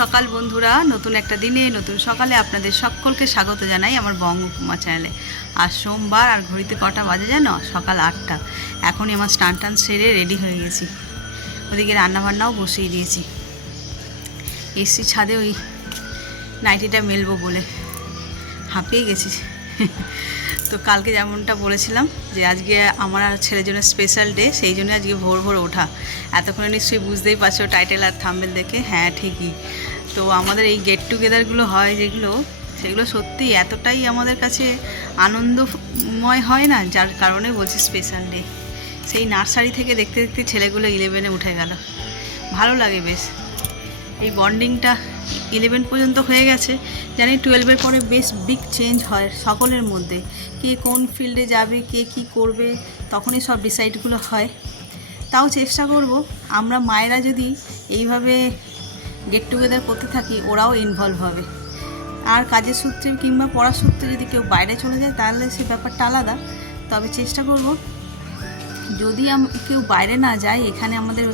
সকাল বন্ধুরা, নতুন একটা দিনে নতুন সকালে আপনাদের সকলকে স্বাগত জানাই আমার বঙ্গকুমা চ্যানেলে। আজ সোমবার আর ঘড়িতে কটা বাজে জানো? সকাল 8টা। এখনই আমার স্নান টান সেরে রেডি হয়ে গেছি। ওদিকে রান্নাবান্নাও বসিয়ে দিয়েছি। এসছি ছাদে ওই নাইটিটা মেলবো বলে, হাঁপিয়ে গেছি। তো কালকে যেমনটা বলেছিলাম যে আজকে আমার আর ছেলের জন্য স্পেশাল ডে, সেই জন্য আজকে ভোর ভোর ওঠা। এতক্ষণে নিশ্চয়ই বুঝতেই পারছো টাইটেল আর থাম্বনেল দেখে। হ্যাঁ ঠিকই। তো আমাদের এই গেট টুগেদারগুলো হয় সেগুলো সত্যি এতটাই আমাদের কাছে আনন্দময় হয় না, যার কারণে বলছি স্পেশাল ডে। সেই নার্সারি থেকে দেখতে দেখতে ছেলেগুলো 11-এ উঠে গেল। ভালো লাগে বেশ, এই বন্ডিংটা 11 পর্যন্ত হয়ে গেছে। জানি 12-এর পরে বেশ বিগ চেঞ্জ হয় সকলের মধ্যে, কে কোন ফিল্ডে যাবে, কে কি করবে, তখনই সব ডিসাইডগুলো হয়। তাও চেষ্টা করব আমরা মায়েরা যদি এইভাবে গেট টুগেদার করতে থাকি, ওরাও ইনভলভ হবে। আর কাজের সূত্রে কিংবা পড়ার সূত্রে যদি কেউ বাইরে চলে যায় তাহলে সে ব্যাপারটা আলাদা। তবে চেষ্টা করব যদি কেউ বাইরে না যায়, এখানে আমাদের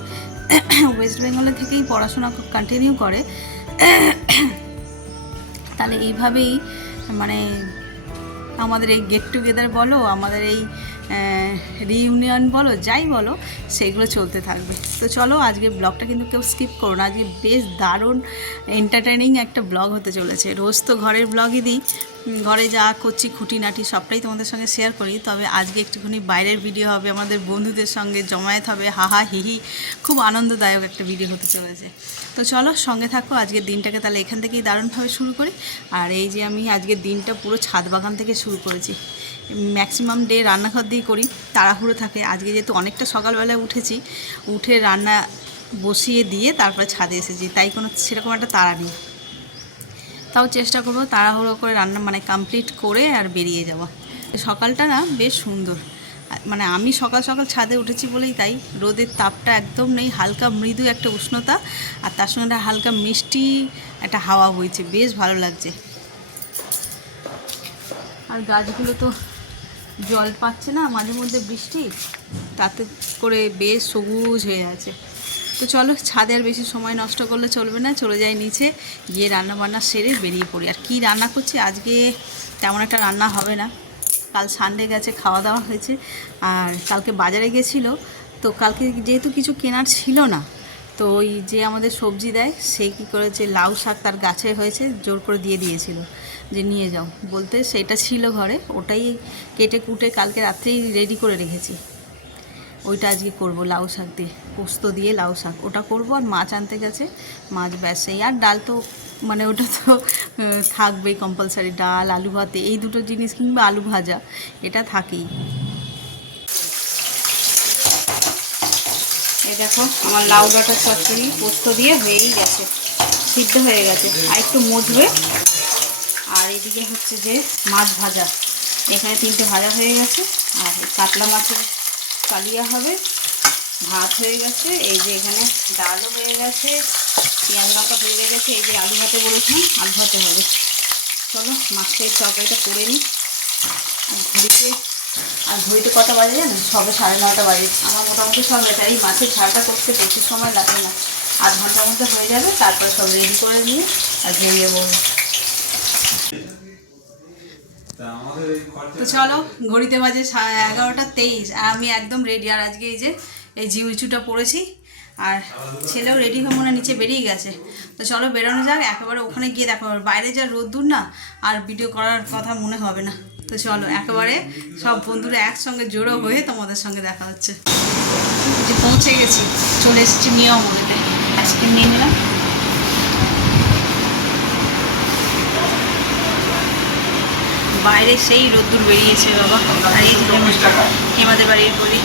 ওয়েস্ট বেঙ্গলের থেকেই পড়াশোনা কন্টিনিউ করে, তাহলে এইভাবেই মানে আমাদের এই গেট টুগেদার বলো, আমাদের এই রিইউনিয়ন বলো, যাই বলো, সেইগুলো চলতে থাকবে। তো চলো, আজকে ব্লগটা কিন্তু কেউ স্কিপ করো না। আজকে বেশ দারুণ এন্টারটেনিং একটা ব্লগ হতে চলেছে। রোজ তো ঘরের ব্লগই দিই, ঘরে যা করছি খুঁটিনাটি সবটাই তোমাদের সঙ্গে শেয়ার করি। তবে আজকে একটুখানি বাইরের ভিডিও হবে, আমাদের বন্ধুদের সঙ্গে জমায়েত হবে, হাহা হিহি, খুব আনন্দদায়ক একটা ভিডিও হতে চলেছে। তো চলো সঙ্গে থাকো। আজকের দিনটাকে তাহলে এখান থেকেই দারুণভাবে শুরু করি। আর এই যে আমি আজকের দিনটা পুরো ছাদ বাগান থেকে শুরু করেছি। ম্যাক্সিমাম ডে রান্নাঘর দিয়ে করি, তাড়াহুড়ো থাকে। আজকে যেহেতু অনেকটা সকালবেলায় উঠে রান্না বসিয়ে দিয়ে তারপরে ছাদে এসেছি, তাই কোনো সেরকম একটা তাড়া নেই। তাও চেষ্টা করবো তাড়াহুড়ো করে রান্না কমপ্লিট করে আর বেরিয়ে যাওয়া। সকালটা না বেশ সুন্দর, মানে আমি সকাল সকাল ছাদে উঠেছি বলেই তাই। রোদের তাপটা একদম নেই, হালকা মৃদু একটা উষ্ণতা, আর তার সঙ্গে একটা হালকা মিষ্টি একটা হাওয়া বইছে, বেশ ভালো লাগছে। আর গাছগুলো তো জল পাচ্ছে না মাঝে মধ্যে বৃষ্টি, তাতে করে বেশ সবুজ হয়ে আছে। তো চলো, ছাদে আর বেশি সময় নষ্ট করলে চলবে না, চলে যাই নিচে, গিয়ে রান্নাবান্না সেরে বেরিয়ে পড়ি। আর কি রান্না করছি আজকে, তেমন একটা রান্না হবে না। কাল সানডে গেছে, খাওয়া দাওয়া হয়েছে, আর কালকে বাজারে গেছিলো, তো কালকে যেহেতু কিছু কেনার ছিল না, তো ওই যে আমাদের সবজি দেয় সে কী করেছে, লাউ শাক তার গাছে হয়েছে, জোর করে দিয়ে দিয়েছিল যে নিয়ে যাও বলতে, সেটা ছিল ঘরে, ওটাই কেটে কুটে কালকে রাত্রেই রেডি করে রেখেছি। ওইটা আজকে করব, লাউ শাক দিয়ে, পোস্ত দিয়ে লাউ শাক, ওটা করব। আর মাছ আনতে গেছে, মাছ ব্যাস এই। আর ডাল তো মানে ওটা তো থাকবেই কম্পালসারি, ডাল আলু ভাতে এই দুটো জিনিস, কিংবা আলু ভাজা, এটা থাকেই। এই দেখো আমার লাউ ডাঁটার চচ্চড়ি পোস্ত দিয়ে হয়েই গেছে, সিদ্ধ হয়ে গেছে, আর একটু মজবে। আর এদিকে হচ্ছে যে মাছ ভাজা, এখানে 3টে ভাজা হয়ে গেছে। আর কাতলা মাছের কালিয়া হবে, ভাত হয়ে গেছে। এই যে এখানে ডালও হয়ে গেছে, পেঁয়াজ লঙ্কা হয়ে গেছে। এই যে আলু ভাতে বলেছিলাম, আলু ভাতে হবে। চলো মাছের তরকারিটা করে নিই। ঘড়িতে কটা বাজে জানো? সবে 9:30 বাজে। আমার মোটামুটি সব এটা, এই মাছের ঝালটা করতে বেশি সময় লাগে না, আধ ঘন্টার মধ্যে হয়ে যাবে। তারপরে সব রেডি করে নিয়ে আর বেরিয়ে পড়বো। তো চলো, ঘড়িতে বাজে 11:23 আর আমি একদম রেডি। আর আজকে এই যে এই জিউচুটা পরেছি, আর ছেলেও রেডি হয়ে মনে নিচে বেরিয়ে গেছে। তো চলো বেরোনো যাক, একেবারে ওখানে গিয়ে দেখো, বাইরে যা রোদ্দুর না, আর ভিডিও করার কথা মনে হবে না। তো চলো একেবারে সব বন্ধুরা একসঙ্গে জড়ো হয়ে তোমাদের সঙ্গে দেখা হচ্ছে। যে পৌঁছে গেছি, চলে এসেছি নিয়মতে, আইসক্রিম নিয়ে নিলাম। বাইরে সেই রোদ্দুর বেরিয়েছে বাবা। আর এই যে আমাদের বাড়ির বলি,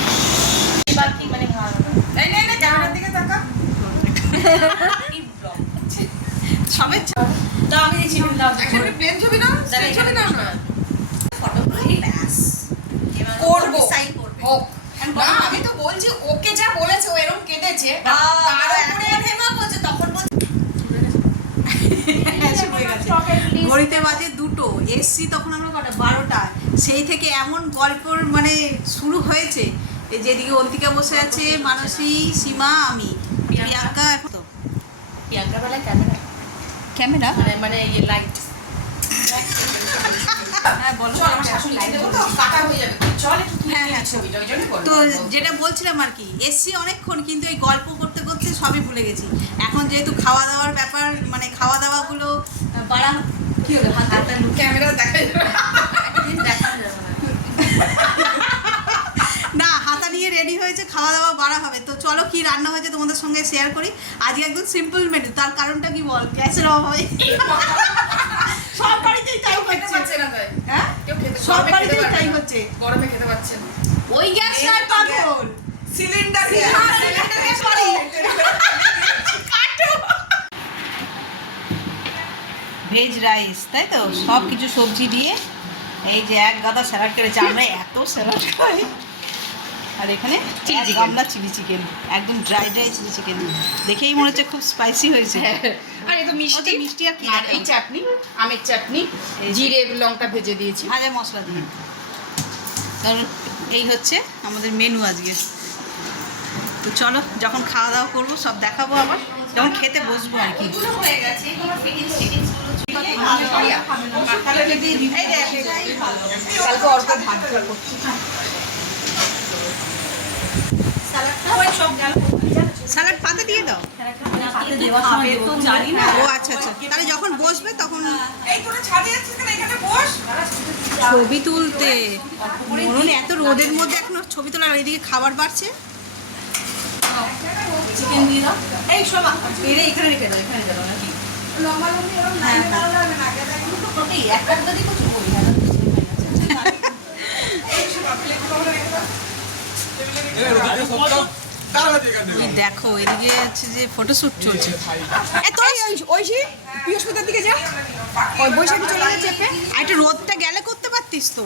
আমি তো বলছি ওকে যা বলেছে ও এরকম কেটেছে, তখন ঘড়িতে বাজে 2টো, এসছি তখন আমরা কটা 12টা। সেই থেকে এমন গল্পর মানে শুরু হয়েছে, এই যেদিকে অন্তিকা বসে আছে, মানসী, সীমা, আমি, প্রিয়াঙ্কা। এখন তো প্রিয়াঙ্কা বেলায় ক্যামেরা ক্যামেরা মানে এই লাইট। হ্যাঁ বলো। চল আমার শাশুড়ি লাইট দেবো তো কাটা হয়ে যাবে। চল একটু তুলে হ্যাঁ, নিয়ে হ্যাঁ। ছবিটা ওই জন্য তো যেটা বলছিলাম আর কি, এসছি অনেকক্ষণ কিন্তু এই গল্প করতে করতে সবই ভুলে গেছি। এখন যেহেতু খাওয়া দাওয়ার ব্যাপার, মানে খাওয়া দাওয়াগুলো বাড়া কি হলো হাতে ক্যামেরা দেখা যাবে দেখা যাবে না, হাতা নিয়ে রেডি হয়েছে, খাওয়া দাওয়া বাড়া হবে। তো চলো কি রান্না হয়েছে তোমাদের সঙ্গে শেয়ার করি। আজকে একদম সিম্পল মেনু, তার কারণটা কি বল, গ্যাসের অভাবে সব বাড়িতেই তাই খেতে হচ্ছে। পারছে না তাই হ্যাঁ কেউ খেতে সব গরমে খেতে বাড়িতেই পারবে তাই না। হচ্ছে। গরমে খেতে পারছে না ওই গ্যাস নয় পাগল, সিলিন্ডার ভেজ রাইস, তাই তো সব কিছু সবজি দিয়ে এই যে এক গাদা স্যালাড করেছে। আমরা এত স্যালাড খাই। আর এখানে চিলি চিকেন, আমরা চিলি চিকেন, একদম ড্রাই ড্রাই চিলি চিকেন। দেখেই মনে হচ্ছে খুব স্পাইসি হয়েছে। আর এই তো মিষ্টি মিষ্টি আর কি আর এই চাটনি আমের চাটনি জিরে লঙ্কা ভেজে দিয়েছি ভাজা মশলা দিয়ে। কারণ এই হচ্ছে আমাদের মেনু আজকে। তো চলো যখন খাওয়া দাওয়া করবো সব দেখাবো, আবার যখন খেতে বসবো আর কি। হয়ে গেছে তোমার ফিটিংস কালকে অল্প ভাত করছি স্যালাড পাতে দিয়ে দাও। ও আচ্ছা আচ্ছা, তাহলে যখন বসবে তখন ছবি তুলতে মরণ, এত রোদের মধ্যে এখনো ছবি তোলা, আর এদিকে খাবার বাড়ছে। চিকেন দিয়ে দাও এই সব এরে এখানে রেখে দাও এখানে দাও নাকি লম্বা লম্বি এরকম না এই একটা যদি কিছু বলি এই দেখো এদিকে হচ্ছে যে ফটোশ্যুট চলছে। ঐশী বৃহস্পতির দিকে যা ওই বৈশাখী চলে গেছে আর একটু রোদটা গেলে করতে পারতিস তো,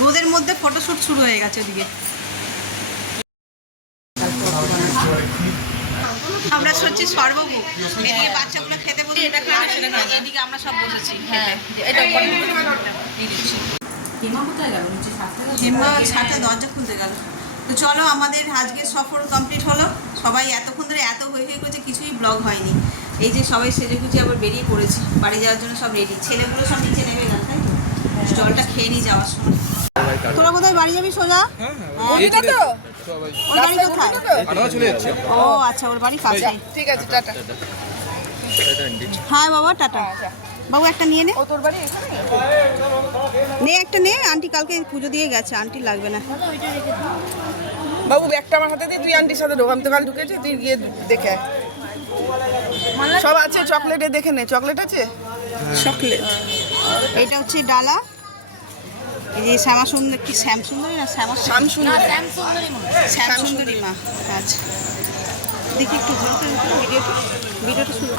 রোদের মধ্যে ফটোশ্যুট শুরু হয়ে গেছে ওদিকে। আমরা হচ্ছে সর্বভোগ, এদিকে বাচ্চাগুলো খেতে বসে, এটা খাবে, সেটা খাবে। এদিকে আমরা সব বসেছি। হ্যাঁ এটা হিমা কোথায় গেল নিচে হিমা ছাতা দরজা খুলতে গেল। তো চলো আমাদের আজকে সফর কমপ্লিট হলো। সবাই এতক্ষণ ধরে এত হয়ে হয়ে করছে, কিছুই ব্লগ হয়নি। এই যে সবাই সেজে গুজে আবার বেরিয়ে পড়েছি বাড়ি যাওয়ার জন্য, সব রেডি। ছেলেগুলো সব নিচে নেমে গেল, তাই তো জলটা খেয়ে নিয়ে যাওয়ার সময়। তোরা কোথায় বাড়ি যাবি সোজা? এটা তো ওর বাড়ি কোথায়? ও আচ্ছা, ওর বাড়ি কাছে। ঠিক আছে টাটা হ্যাঁ বাবা টাটা। বাবু একটা নিয়ে নে, ও তোর বাড়ি এখানে নে একটা নে। আন্টি কালকে পুজো দিয়ে গেছে, আন্টি লাগবে না। বাবু ব্যাগটা আমার হাতে দিয়ে তুই আন্টির সাথে ঢোক, আমি তো কাল ঢুকেছি, তুই গিয়ে দেখে আয়। সব আছে চকলেটে দেখে নে, চকলেট আছে চকলেট এটা হচ্ছে ডালা। এই যে শ্যামা সুন্দর, কি শ্যাম সুন্দরী না শ্যামা শ্যামসুন্দর শ্যাম সুন্দরী মা। আচ্ছা দেখি একটু ধরো তো ভিডিওটা, ভিডিওটা শুরু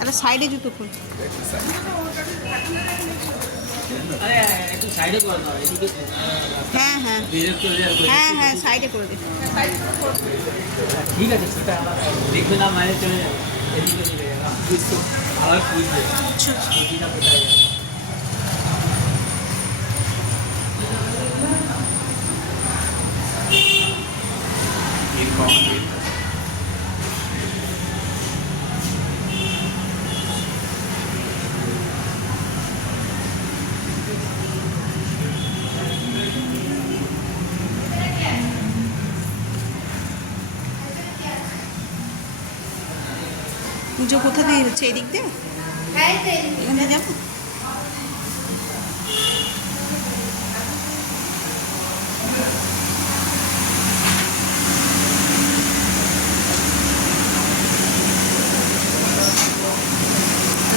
একটা সাইডে জুতো খুল। হ্যাঁ হ্যাঁ হ্যাঁ হ্যাঁ সাইডে করে দে। ঠিক আছে সেটা দেখবে না, মায়ের চলে যাবে, এদিকে চলে যাবে, আবার খুঁজবে কোথায় যাবে। পুজো কোথা দিয়ে হচ্ছে, এদিক দিয়ে? এখানে যাবো?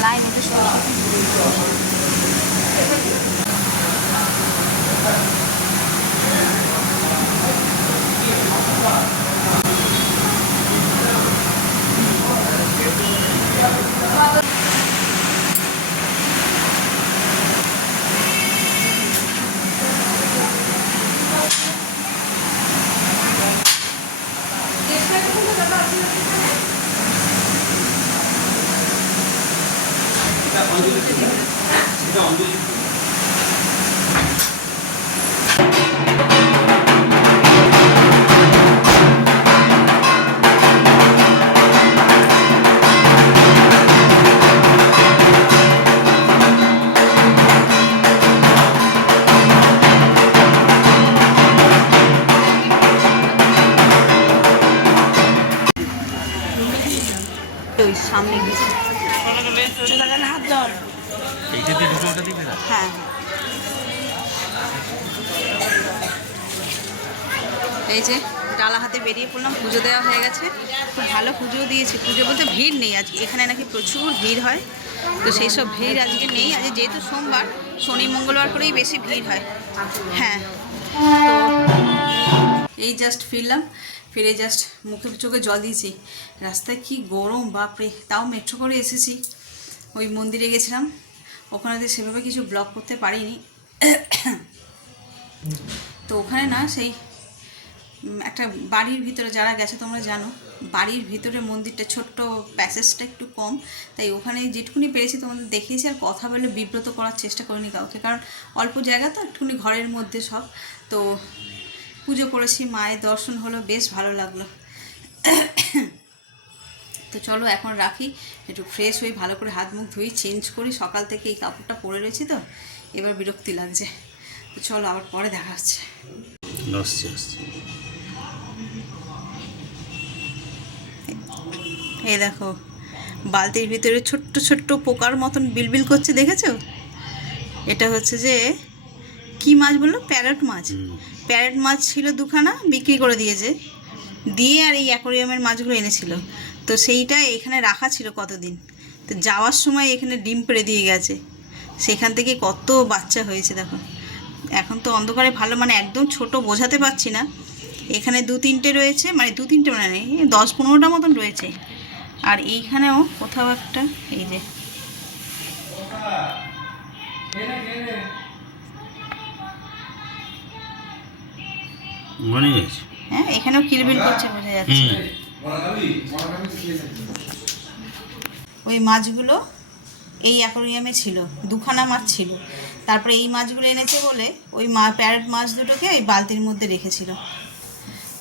লাইন ওদের ওই সামনে গেছে। হাত ধর। হ্যাঁ এই যে ডালা হাতে বেরিয়ে পড়লাম, পুজো দেওয়া হয়ে গেছে, খুব ভালো পুজোও দিয়েছি। পুজো বলতে ভিড় নেই আজকে, এখানে নাকি প্রচুর ভিড় হয়, তো সেই সব ভিড় আজকে নেই। আজকে যেহেতু সোমবার, শনি মঙ্গলবার করেই বেশি ভিড় হয়। হ্যাঁ, তো এই জাস্ট ফিরলাম, ফিরে জাস্ট মুখে চোখে জল দিয়েছি। রাস্তায় কি গরম বাপরে, তাও মেট্রো করে এসেছি। ওই মন্দিরে গেছিলাম, ওখানে সেভাবে কিছু ব্লগ করতে পারিনি। তো ওখানে না সেই একটা বাড়ির ভিতরে, যারা গেছে তোমরা জানো, বাড়ির ভিতরে মন্দিরটা ছোট্ট, প্যাসেজটা একটু কম, তাই ওখানে যেটুকুনি পেরেছি তোমাদের দেখিয়েছি। আর কথা বলে বিব্রত করার চেষ্টা করিনি কাউকে, কারণ অল্প জায়গা তো, একটুখানি ঘরের মধ্যে সব। তো পুজো করেছি, মায়ের দর্শন হলো, বেশ ভালো লাগলো। তো চলো এখন রাখি, একটু ফ্রেশ হই, ভালো করে হাত মুখ ধুই, চেঞ্জ করি। সকাল থেকে এই কাপড়টা পরে রয়েছি তো এবার বিরক্তি লাগছে। তো চলো আবার পরে দেখা হচ্ছে। এই দেখো বালতির ভিতরে ছোট্ট ছোট্ট পোকার মতন বিলবিল করছে, দেখেছো? এটা হচ্ছে যে কি মাছ বললো, প্যারট মাছ। প্যারট মাছ ছিল দুখানা, বিক্রি করে দিয়েছে, দিয়ে আর এই অ্যাকোরিয়ামের মাছগুলো এনেছিল। তো সেইটা এখানে রাখা ছিল কতদিন, তো যাওয়ার সময় এখানে ডিম পেড়ে দিয়ে গেছে, সেখান থেকে কত বাচ্চা হয়েছে দেখো। এখন তো অন্ধকারে ভালো, মানে একদম ছোট বোঝাতে পারছি না। এখানে 2-3টে রয়েছে, মানে 2-3টে মানে নেই, 10-15টা মতন রয়েছে। আর এইখানেও কোথাও একটা, এই যে হ্যাঁ, এখানেও কিলবিল করছে, বোঝা যাচ্ছে। ওই মাছগুলো এই অ্যাকোরিয়ামে ছিল, দুখানা মাছ ছিল। তারপরে এই মাছগুলো এনেছে বলে ওই প্যারট মাছ দুটোকে ওই বালতির মধ্যে রেখেছিল।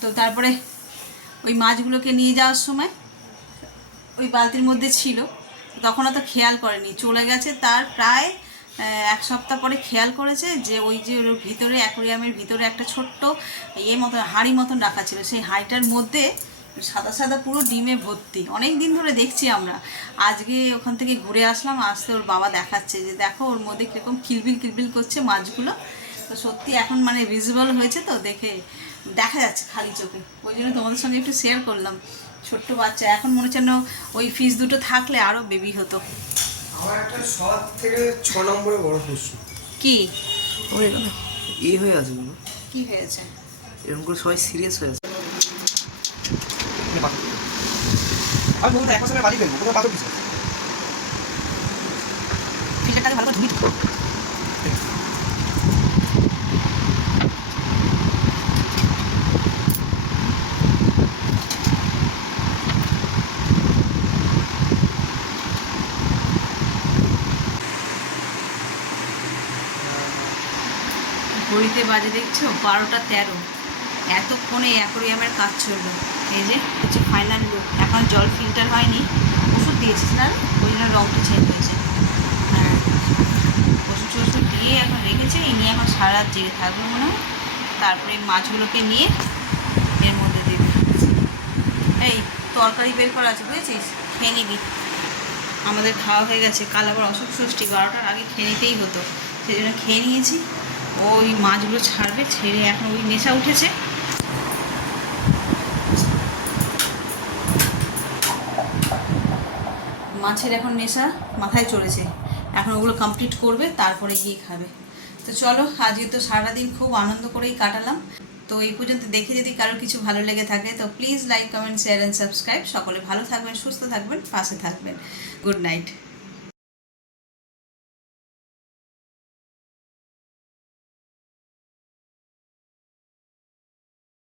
তো তারপরে ওই মাছগুলোকে নিয়ে যাওয়ার সময় ওই বালতির মধ্যে ছিল, তখন অত খেয়াল করেনি, চলে গেছে। তার প্রায় 1 সপ্তাহ পরে খেয়াল করেছে যে ওই যে ওর ভিতরে, অ্যাকোরিয়ামের ভিতরে একটা ছোট্ট মতন হাঁড়ি মতন রাখা ছিল, সেই হাঁড়িটার মধ্যে সাদা সাদা পুরো ডিমে ভর্তি। অনেক দিন ধরে দেখছি আমরা, আজকে ওখান থেকে ঘুরে আসলাম, আসতে ওর বাবা দেখাচ্ছে যে দেখো ওর মধ্যে কীরকম কিলবিল কিলবিল করছে মাছগুলো। তো সত্যি এখন মানে ভিজিবল হয়েছে, তো দেখে দেখা যাচ্ছে খালি চোখে, ওই জন্য তোমাদের সঙ্গে একটু শেয়ার করলাম। ছোট্ট বাচ্চা, এখন মনে হচ্ছে ওই ফিশ দুটো থাকলে আরও বেবি হতো। আমার একটা 7 থেকে 6 নম্বরে বড় ফিশ কি হয়ে গেল, হয়ে আছে বলো, কি হয়েছে? এরকম করে সবাই সিরিয়াস হয়ে আছে। আমি বলতে এক বছরের বাড়ি ফেলবো, কোনো পাথর কিছু ফিল্টারটাকে ভালো করে ধুই। ঘড়িতে বাজে দেখছো 12টা 13। এতক্ষণে অ্যাকোরিয়ামের কাজ চললো। এই যে হচ্ছে ফাইনাল লুক। এখন জল ফিল্টার হয়নি, ওষুধ দিয়েছিস না, ওই জন্য রঙটা চেঞ্জ হয়েছে। হ্যাঁ, ওষুধ দিয়ে এখন রেখেছে, এই নিয়ে এখন সারা রাত জেগে থাকবো মনে হয়। তারপরে মাছগুলোকে নিয়ে এর মধ্যে দেবে। এই তরকারি বের করা আছে, বুঝেছিস? খেয়ে নিবি। আমাদের খাওয়া হয়ে গেছে। কাল আবার অশোক ষষ্ঠী, 12টার আগে খেয়ে নিতেই হতো, সেই জন্য খেয়ে নিয়েছি। ওই মাছগুলো ছাড়বে, ছেড়ে এখন ওই নেশা উঠেছে। মাছের এখন নেশা মাথায় চড়েছে, এখন ওগুলো কমপ্লিট করবে, তারপরে গিয়ে খাবে। তো চলো, আজকে তো সারাদিন খুব আনন্দ করেই কাটালাম। তো এই পর্যন্ত দেখে যদি কারোর কিছু ভালো লেগে থাকে তো please like, comment, share and subscribe. সকলে ভালো থাকবেন, সুস্থ থাকবেন, পাশে থাকবেন। Good night.